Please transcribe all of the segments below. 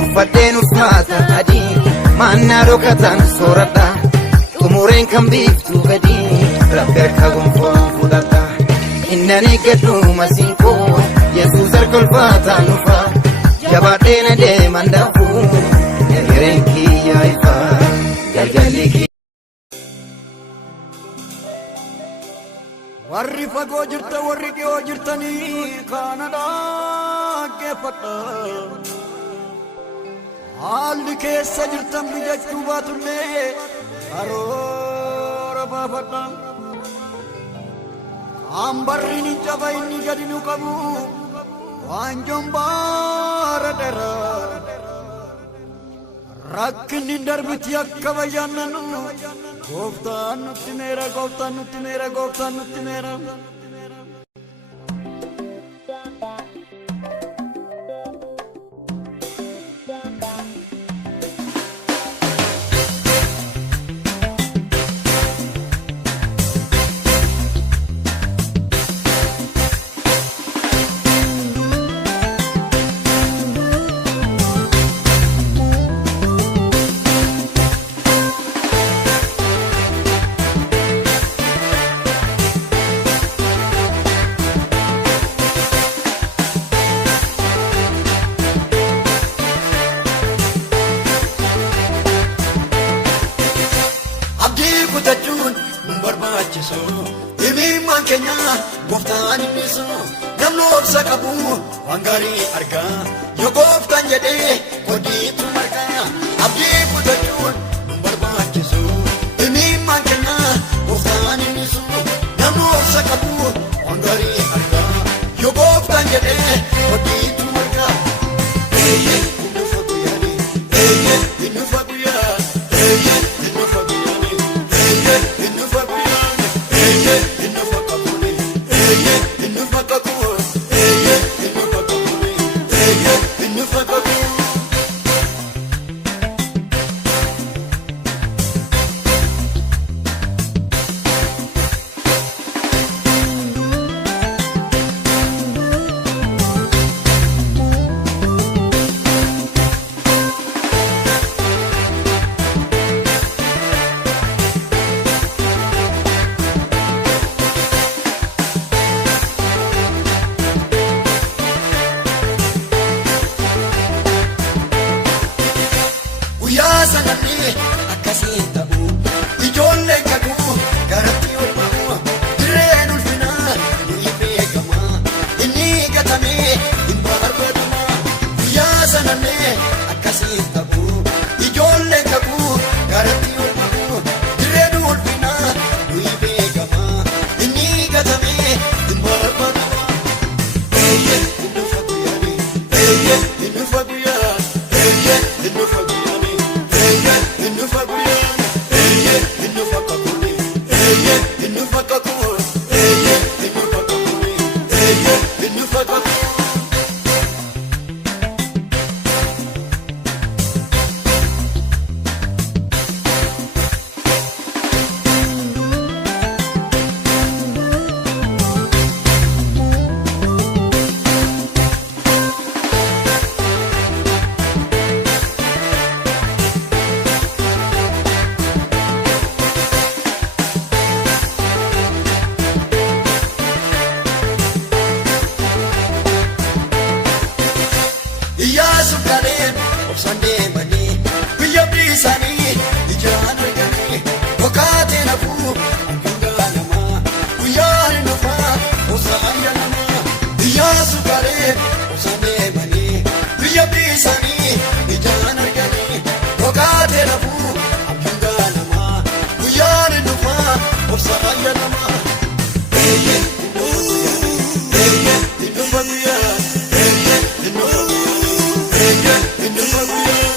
uffadheen uffata adii maannaa dhokatan soorata xumureen kan biiftuu gadii rabbi harka gonfoon fudhata innani gadhu masiinqoo yesuus harka ulfaataan dhufa jabaadheen adeeman daafuu egereen kiyyaa ifa galgalli kiyya. warri fagoo jirta warri dhiyoo jirtanii kana dhaggeeffadha haalli keessa jirtan bijachuu baatullee karoora baafadha hambarri ni jaba inni gadi nu qabu waan jombaara dheera rakkinni darbiti akka bayyaannanu gooftaan nutti meera gooftaan nutti meera gooftaan nutti meera. kutachuun nun barbaachisu himimmaan keenya gooftaan innisu namni obsa qabu waan gaarii argaa yoo gooftaan jedhee kodiitu margaa abdii kutachuun nun barbaachisu himimmaan keenya gooftaan innisu namni obsa qabu waan gaarii argaa yoo gooftaan jedhee kodiitu margaa eeyye innufa guyyaani eeyye innufa guyyaa eeyye innufa guyyaani eeyye innufa guyyaani eeyye innufa kakuni eeyye innufa kakuni eeyye innufa kakuni eeyye innufa kakuni. Sanani akkasii ta'u ijoollee kakuu garatti olmamu dirreen ulfinaa ni beekama inni gatamee hin barbaadama. Guyyaa sanani akkasii ta'u ijoollee kakuu garatti olmamu dirreen ulfinaa ni beekama inni gatamee hin barbaadama. Eeyye innufa guyyaani eeyye innufa guyyaa eeyye innufa guyyaa. Eeyye innufa guyyaani eeyye innufa kakuni eeyye innufa kakuni eeyye innufa kakuni eeyye innufa kakuni. Iyyaasuuf galeen obsaan deemanii biyya biisanii ijaan arganii boqaateen hafuu hanqingaa namaa guyyaa hin dhufaa obsaan yaanamaa. Iyyaasuuf galeen obsaan deemanii biyya biisanii ijaan arganii boqaateen hafuu hanqingaa namaa guyyaa hin dhufaa obsaan yaanamaa. Eeyye innufa guyyaa eeyye innufa guyyaa. Eeyye innufa guyyaa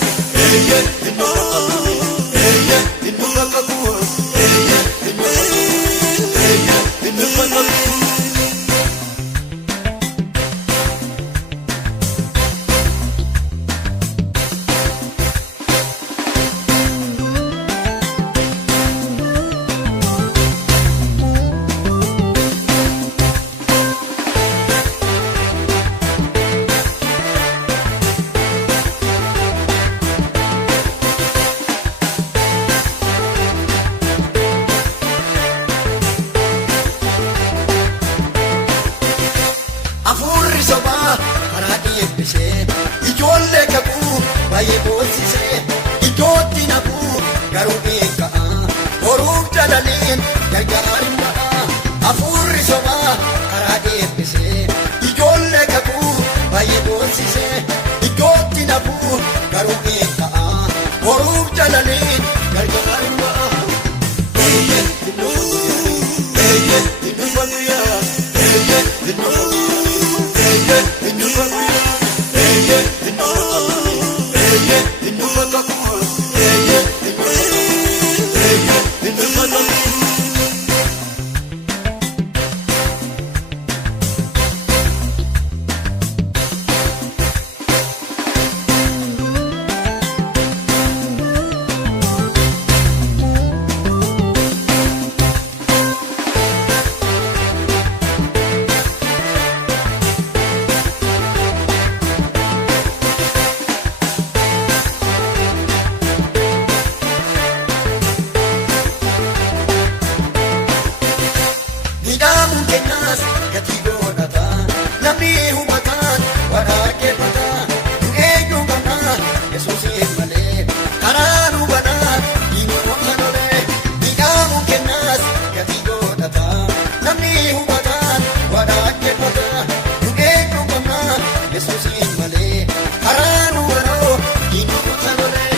garuu beeka'a boruuf jalaleen gargaarin ba'a hafuurri sobaa karaa eebbisee ijoollee kakuu baay'ee doorsisee iddootti nafuu garuu beeka'a boruuf jalaleen gargaarin ba'a. Midhaan kennaas gatii godhataa namni hubataan waraaqeffataa nu eenyu qabnaa Yesuusiin malee karaa nu banaa diinota lolee. Midhaan kennaas gatii godhataa namni hubataan waraaqeffataa nu eenyu qabnaa Yesuusiin malee karaa nu banaa diinota lolee.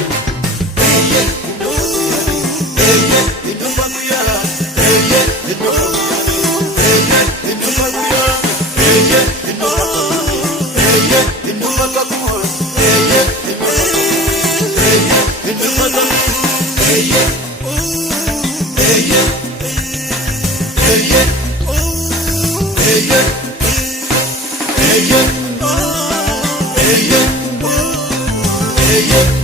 Yeah.